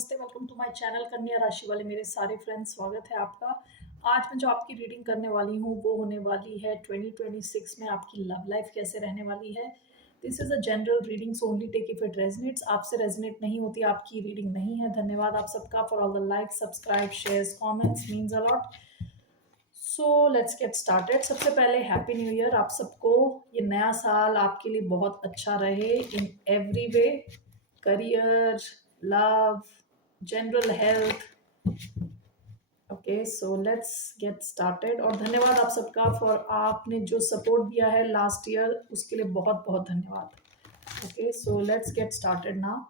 नमस्ते, welcome to my channel कन्या राशि वाले मेरे सारे फ्रेंड्स, स्वागत है आपका। आज मैं जो आपकी रीडिंग करने वाली हूँ वो होने वाली है 2026 में आपकी लव लाइफ कैसे रहने वाली है। This is a general reading, so only take if it resonates. आपसे रेजोनेट नहीं होती आपकी रीडिंग नहीं है। धन्यवाद आप सबका for all the like, subscribe, shares, comments, means a lot. So let's get started. सबसे पहले हैप्पी न्यू ईयर आप सबको। ये नया साल आपके लिए बहुत अच्छा रहे in every way, career, love, general health. Okay, so let's get started. और धन्यवाद आप सबका फॉर आपने जो सपोर्ट दिया है लास्ट ईयर, उसके लिए बहुत बहुत धन्यवाद। Okay, so let's get started now.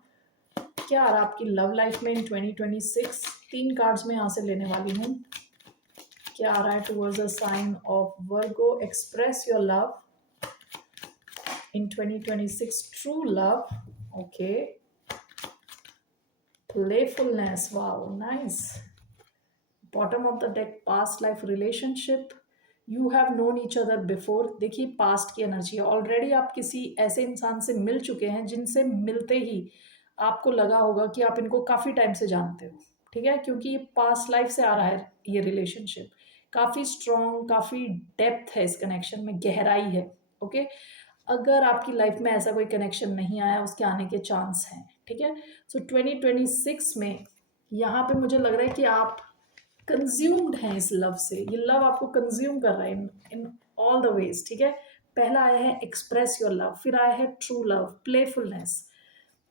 क्या आ रहा है आपकी लव लाइफ में इन 2026? 3 कार्ड्स में यहाँ से लेने वाली हूँ। क्या आ रहा है towards a sign of Virgo? Express your love in 2026. True love. Okay. Playfulness. Wow, nice. Bottom of the deck, past life relationship. You have known each other before. देखिए पास्ट की एनर्जी है। ऑलरेडी आप किसी ऐसे इंसान से मिल चुके हैं जिनसे मिलते ही आपको लगा होगा कि आप इनको काफ़ी टाइम से जानते हो। ठीक है, क्योंकि ये पास्ट लाइफ से आ रहा है ये रिलेशनशिप। काफ़ी स्ट्रॉन्ग, काफ़ी डेप्थ है इस कनेक्शन में, गहराई है। ओके, अगर आपकी लाइफ में ऐसा कोई कनेक्शन नहीं आया, उसके आने के चांस हैं। ठीक है, सो 2026 में यहाँ पे मुझे लग रहा है कि आप कंज्यूम्ड हैं इस लव से। ये लव आपको कंज्यूम कर रहा है इन ऑल द वेज। ठीक है, पहला आया है एक्सप्रेस योर लव, फिर आया है ट्रू लव, प्लेफुलनेस।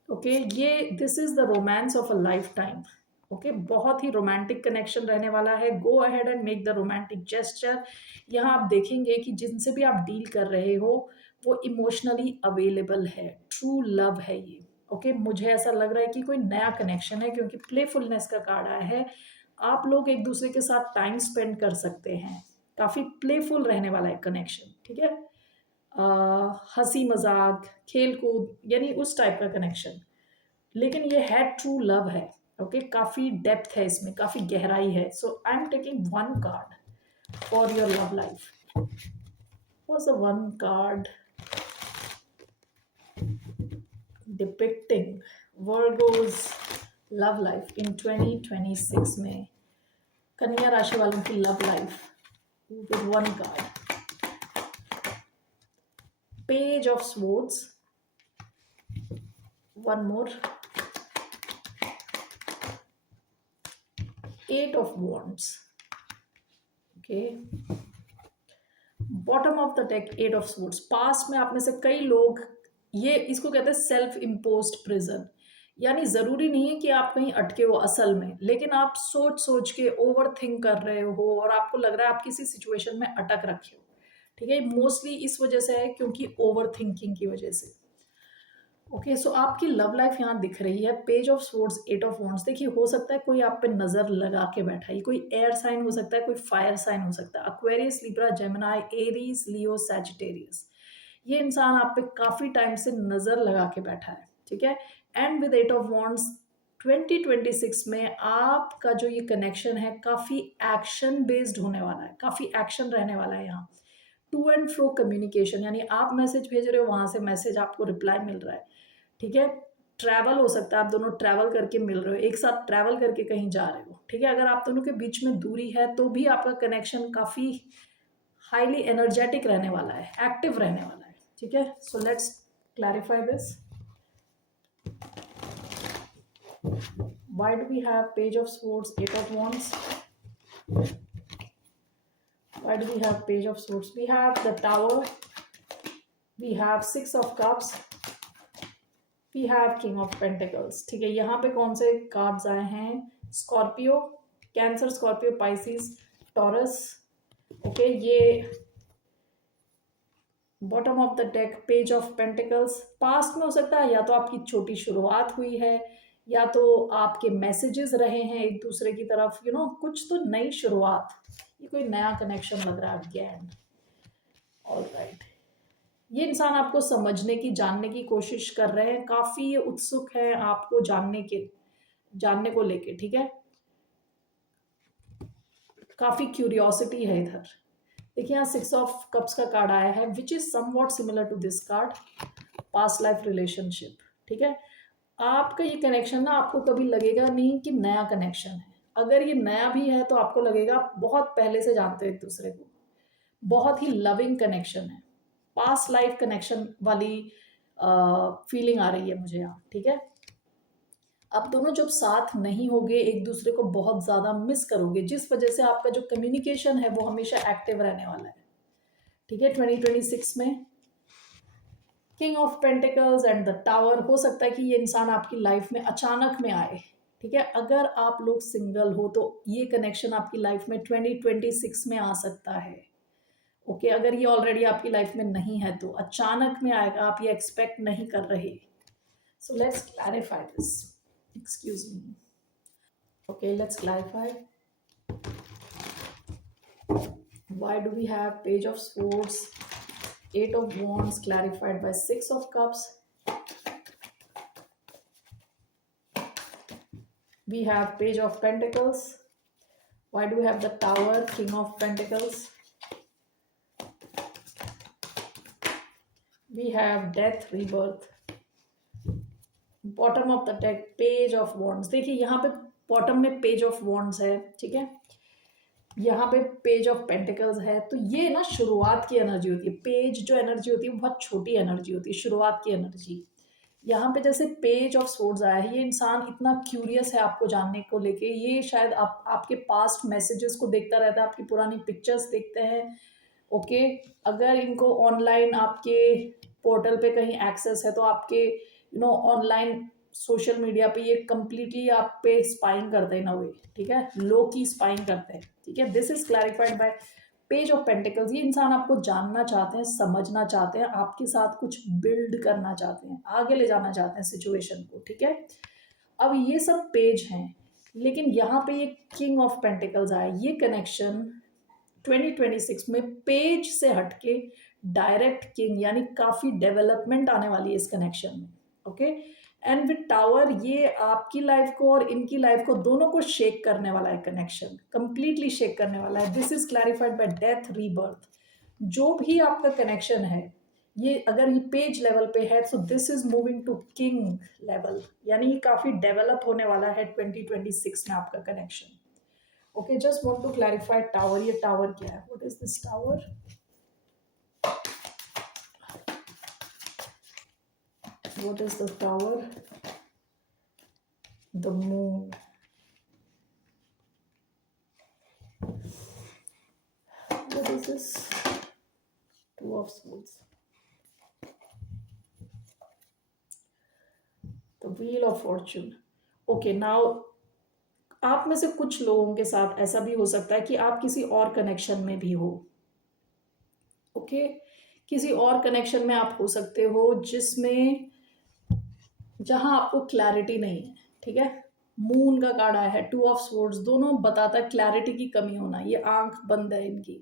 ओके, ये this is the romance of a life time. Okay, बहुत ही रोमांटिक कनेक्शन रहने वाला है। Go ahead and make the romantic gesture. यहाँ आप देखेंगे कि जिनसे भी आप डील कर रहे हो वो इमोशनली अवेलेबल है, ट्रू लव है ये। ओके, मुझे ऐसा लग रहा है कि कोई नया कनेक्शन है, क्योंकि प्लेफुलनेस का कार्ड आया है। आप लोग एक दूसरे के साथ टाइम स्पेंड कर सकते हैं, काफ़ी प्लेफुल रहने वाला है कनेक्शन। ठीक है, हंसी मजाक, खेल कूद, यानी उस टाइप का कनेक्शन। लेकिन ये है ट्रू लव है। ओके, काफ़ी डेप्थ है इसमें, काफ़ी गहराई है। So I am taking one card for your love life. Was a one card depicting Virgo's love life in 2026 में? कन्या राशि वालों की love life with one card, page of swords, one more, eight of wands. Okay, bottom of the deck, eight of swords. Past में आप में से कई लोग, ये इसको कहते हैं सेल्फ इम्पोज्ड प्रिजन। यानी जरूरी नहीं है कि आप कहीं अटके हो असल में, लेकिन आप सोच सोच के ओवर थिंक कर रहे हो और आपको लग रहा है आप किसी सिचुएशन में अटक रखे हो। ठीक है, मोस्टली इस वजह से है, क्योंकि ओवर थिंकिंग की वजह से। ओके, सो आपकी लव लाइफ यहाँ दिख रही है, page of swords, eight of wands. देखिए, हो सकता है कोई आप पे नजर लगा के बैठा है। ये कोई एयर साइन हो सकता है, कोई फायर साइन हो सकता है, अक्वेरियस, लिब्रा, जेमिनाई, एरीज, लियो, सैजिटेरियस। ये इंसान आप पे काफी टाइम से नजर लगा के बैठा है। ठीक है, and with eight of wands 2026 में आपका जो ये कनेक्शन है काफी एक्शन बेस्ड होने वाला है, काफी एक्शन रहने वाला है यहाँ। टू एंड फ्रो कम्युनिकेशन, यानी आप मैसेज भेज रहे हो, वहां से मैसेज आपको रिप्लाई मिल रहा है। ठीक है, ट्रैवल हो सकता है, आप दोनों ट्रैवल करके मिल रहे हो, एक साथ ट्रैवल करके कहीं जा रहे हो। ठीक है, अगर आप दोनों के बीच में दूरी है तो भी आपका कनेक्शन काफी हाईली एनर्जेटिक रहने वाला है, एक्टिव रहने वाला है। ठीक है, so let's clarify this. Why do we have page of swords, eight of wands? Why do we have page of swords? We have the tower, we have six of cups, we have king of pentacles. ठीक है, यहाँ पे कौन से cards आए हैं? Scorpio, Cancer, Scorpio, Pisces, Taurus. Okay, ये bottom of the deck, page of pentacles. Past में हो सकता है या तो आपकी छोटी शुरुआत हुई है, या तो आपके मैसेजेस रहे हैं एक दूसरे की तरफ, कुछ तो नई शुरुआत। ये कोई नया कनेक्शन लग रहा है अगेन। ऑलराइट, ये इंसान आपको समझने की, जानने की कोशिश कर रहे हैं, काफी उत्सुक है आपको जानने को लेके। ठीक है, काफी क्यूरियोसिटी है इधर। देखिए, यहाँ सिक्स ऑफ कप्स का कार्ड आया है, which is somewhat similar to this card, past life relationship. ठीक है, आपका ये कनेक्शन ना आपको कभी लगेगा नहीं कि नया कनेक्शन है। अगर ये नया भी है तो आपको लगेगा आप बहुत पहले से जानते हो एक दूसरे को। बहुत ही लविंग कनेक्शन है, पास्ट लाइफ कनेक्शन वाली फीलिंग आ रही है मुझे यहाँ, ठीक है। आप दोनों जब साथ नहीं होगे एक दूसरे को बहुत ज़्यादा मिस करोगे, जिस वजह से आपका जो कम्युनिकेशन है वो हमेशा एक्टिव रहने वाला है, ठीक है। 2026 में king of pentacles and the tower, हो सकता है कि ये इंसान आपकी लाइफ में अचानक में आए, ठीक है। अगर आप लोग सिंगल हो तो ये कनेक्शन आपकी लाइफ में 2026 में आ सकता है, ओके। अगर ये ऑलरेडी आपकी लाइफ में नहीं है तो अचानक में आएगा, आप ये एक्सपेक्ट नहीं कर रहे। So let's clarify this, excuse me, okay let's clarify. Why do we have page of swords, 8 of wands clarified by 6 of cups? We have page of pentacles. Why do we have the tower, king of pentacles? We have death, rebirth. Bottom of the deck page of wands. देखिए यहाँ पे bottom में page of wands है, ठीक है। यहाँ पे page of pentacles है, तो ये ना शुरुआत की एनर्जी होती है। पेज जो एनर्जी होती है वो बहुत छोटी एनर्जी होती है, शुरुआत की एनर्जी। यहाँ पे जैसे पेज ऑफ सोर्ड्स आया है, ये इंसान इतना क्यूरियस है आपको जानने को लेके, ये शायद आपके पास्ट मैसेजेस को देखता रहता है, आपकी पुरानी पिक्चर्स देखते हैं, ओके। अगर इनको ऑनलाइन आपके पोर्टल पे कहीं एक्सेस है तो आपके ऑनलाइन सोशल मीडिया पे ये कंप्लीटली आप पे स्पाइंग करते हैं ना वे, ठीक है, लो की स्पाइंग करते हैं, ठीक है। This is clarified bye page of pentacles. ये इंसान आपको जानना चाहते हैं, समझना चाहते हैं, आपके साथ कुछ बिल्ड करना चाहते हैं, आगे ले जाना चाहते हैं सिचुएशन को, ठीक है। अब ये सब पेज हैं, लेकिन यहाँ पे ये किंग ऑफ पेंटिकल्स आया। ये कनेक्शन 2026 में पेज से हटके डायरेक्ट किंग, यानी काफी डेवलपमेंट आने वाली है इस कनेक्शन में, ओके। एंड विद टावर ये आपकी लाइफ को और इनकी लाइफ को दोनों को शेक करने वाला है, कनेक्शन कंप्लीटली शेक करने वाला है। This is clarified bye death, rebirth. जो भी आपका कनेक्शन है, ये अगर ये पेज लेवल पे है तो this is moving to king level, यानी ये काफी डेवलप होने वाला है 2026 में आपका connection, okay. Just want to clarify tower. ये टावर क्या है? What is this tower? What is the tower? The moon. What is this? 2 of swords. The wheel of fortune. Okay, now आप में से कुछ लोगों के साथ ऐसा भी हो सकता है कि आप किसी और कनेक्शन में भी हो, ओके। किसी और कनेक्शन में आप हो सकते हो जिसमें जहां आपको क्लैरिटी नहीं है, ठीक है। मून का कार्ड आया है, 2 of swords, दोनों बताता है क्लैरिटी की कमी होना। ये आंख बंद है इनकी।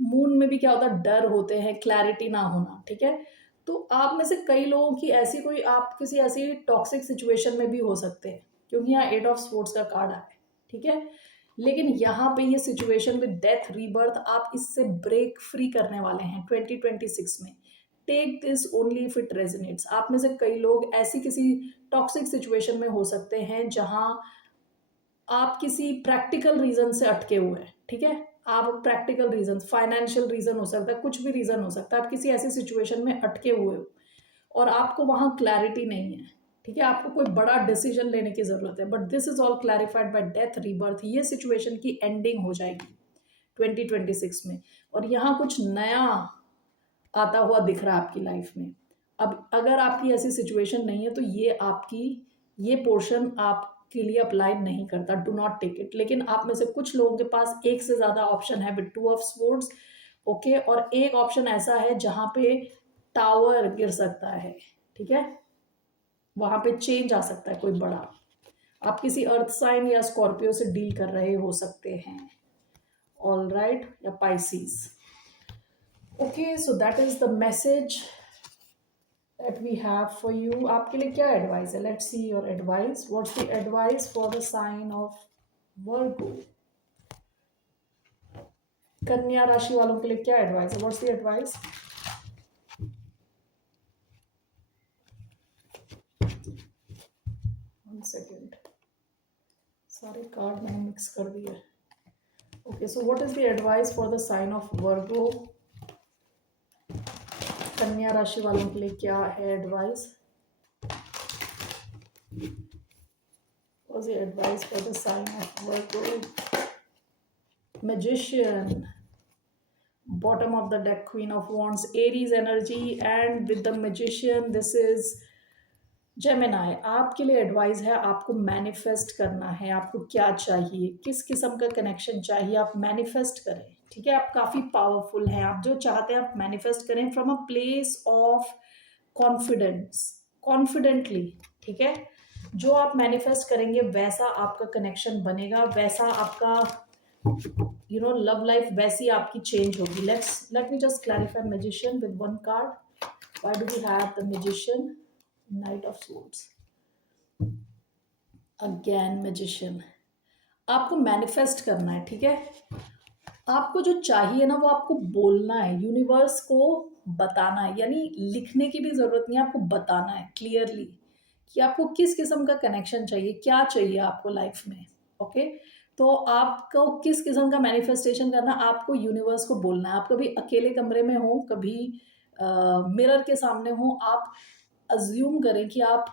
मून में भी क्या होता है, डर होते हैं, क्लैरिटी ना होना, ठीक है। तो आप में से कई लोगों की ऐसी कोई, आप किसी ऐसी टॉक्सिक सिचुएशन में भी हो सकते हैं, क्योंकि यहाँ 8 of swords का कार्ड आया है, ठीक है। लेकिन यहाँ पे ये सिचुएशन विद डेथ, रीबर्थ, आप इससे ब्रेक फ्री करने वाले हैं 2026 में। Take this only if it resonates. आप में से कई लोग ऐसी किसी टॉक्सिक सिचुएशन में हो सकते हैं जहां आप किसी प्रैक्टिकल रीजन से अटके हुए हैं, ठीक है। आप प्रैक्टिकल रीजन, फाइनेंशियल रीजन हो सकता है, कुछ भी रीजन हो सकता है, आप किसी ऐसी सिचुएशन में अटके हुए हो और आपको वहां क्लैरिटी नहीं है, ठीक है। आपको कोई बड़ा डिसीजन लेने की जरूरत है, but this is all clarified bye death, rebirth. ये सिचुएशन की एंडिंग हो जाएगी 2026 में, और यहाँ कुछ नया आता हुआ दिख रहा है आपकी लाइफ में। अब अगर आपकी ऐसी सिचुएशन नहीं है तो ये आपकी, ये पोर्शन आपके लिए अप्लाई नहीं करता, डू नॉट टेक इट। लेकिन आप में से कुछ लोगों के पास एक से ज्यादा ऑप्शन है विद 2 of swords, ओके। और एक ऑप्शन ऐसा है जहां पे टावर गिर सकता है, ठीक है। वहां पे चेंज आ सकता है कोई बड़ा। आप किसी अर्थ साइन या स्कॉर्पियो से डील कर रहे हो सकते हैं, ऑल राइट, या Pisces, okay. So that is the message that we have for you। आपके लिए क्या एडवाइस है? Let's see your advice. What's the advice for the sign of Virgo? कन्या राशि वालों के लिए क्या एडवाइस है? What's the advice? 1 सेकेंड, सारे कार्ड मैंने मिक्स कर दिए। Okay, so what is the advice for the sign of Virgo? कन्या राशि वालों के लिए क्या है advice? What's the advice for the sign of Virgo? Magician, bottom of the deck, Queen of Wands, Aries energy, and with the Magician, this is Gemini. आपके लिए advice है, आपको मैनिफेस्ट करना है, आपको क्या चाहिए, किस किस्म का कनेक्शन चाहिए, आप मैनिफेस्ट करें। ठीक है, आप काफ़ी पावरफुल हैं, आप जो चाहते हैं आप मैनिफेस्ट करें from a place of confidence, confidently. ठीक है, जो आप मैनिफेस्ट करेंगे वैसा आपका कनेक्शन बनेगा, वैसा आपका लव लाइफ वैसी आपकी चेंज होगी। Let me just clarify magician with one card. Why do we have the magician? Knight of swords, again magician. आपको मैनिफेस्ट करना है। ठीक है, आपको जो चाहिए ना वो आपको बोलना है, यूनिवर्स को बताना है, यानी लिखने की भी जरूरत नहीं है, आपको बताना है क्लियरली कि आपको किस किस्म का कनेक्शन चाहिए, क्या चाहिए आपको लाइफ में। ओके, तो आपको किस किस्म का मैनिफेस्टेशन करना, आपको यूनिवर्स को बोलना है। आप कभी अकेले कमरे में हो, कभी मिरर के सामने हो, आप अज्यूम करें कि आप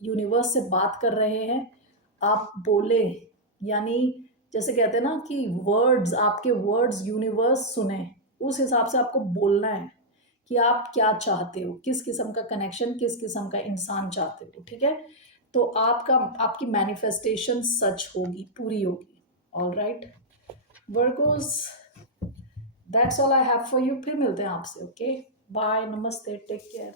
यूनिवर्स से बात कर रहे हैं, आप बोले, यानी जैसे कहते हैं ना कि वर्ड्स, आपके वर्ड्स यूनिवर्स सुने, उस हिसाब से आपको बोलना है कि आप क्या चाहते हो, किस किस्म का कनेक्शन, किस किस्म का इंसान चाहते हो। ठीक है, तो आपकी मैनिफेस्टेशन सच होगी, पूरी होगी। All right Virgo's, that's all I have for you. फिर मिलते हैं आपसे। ओके, बाय, नमस्ते, टेक केयर।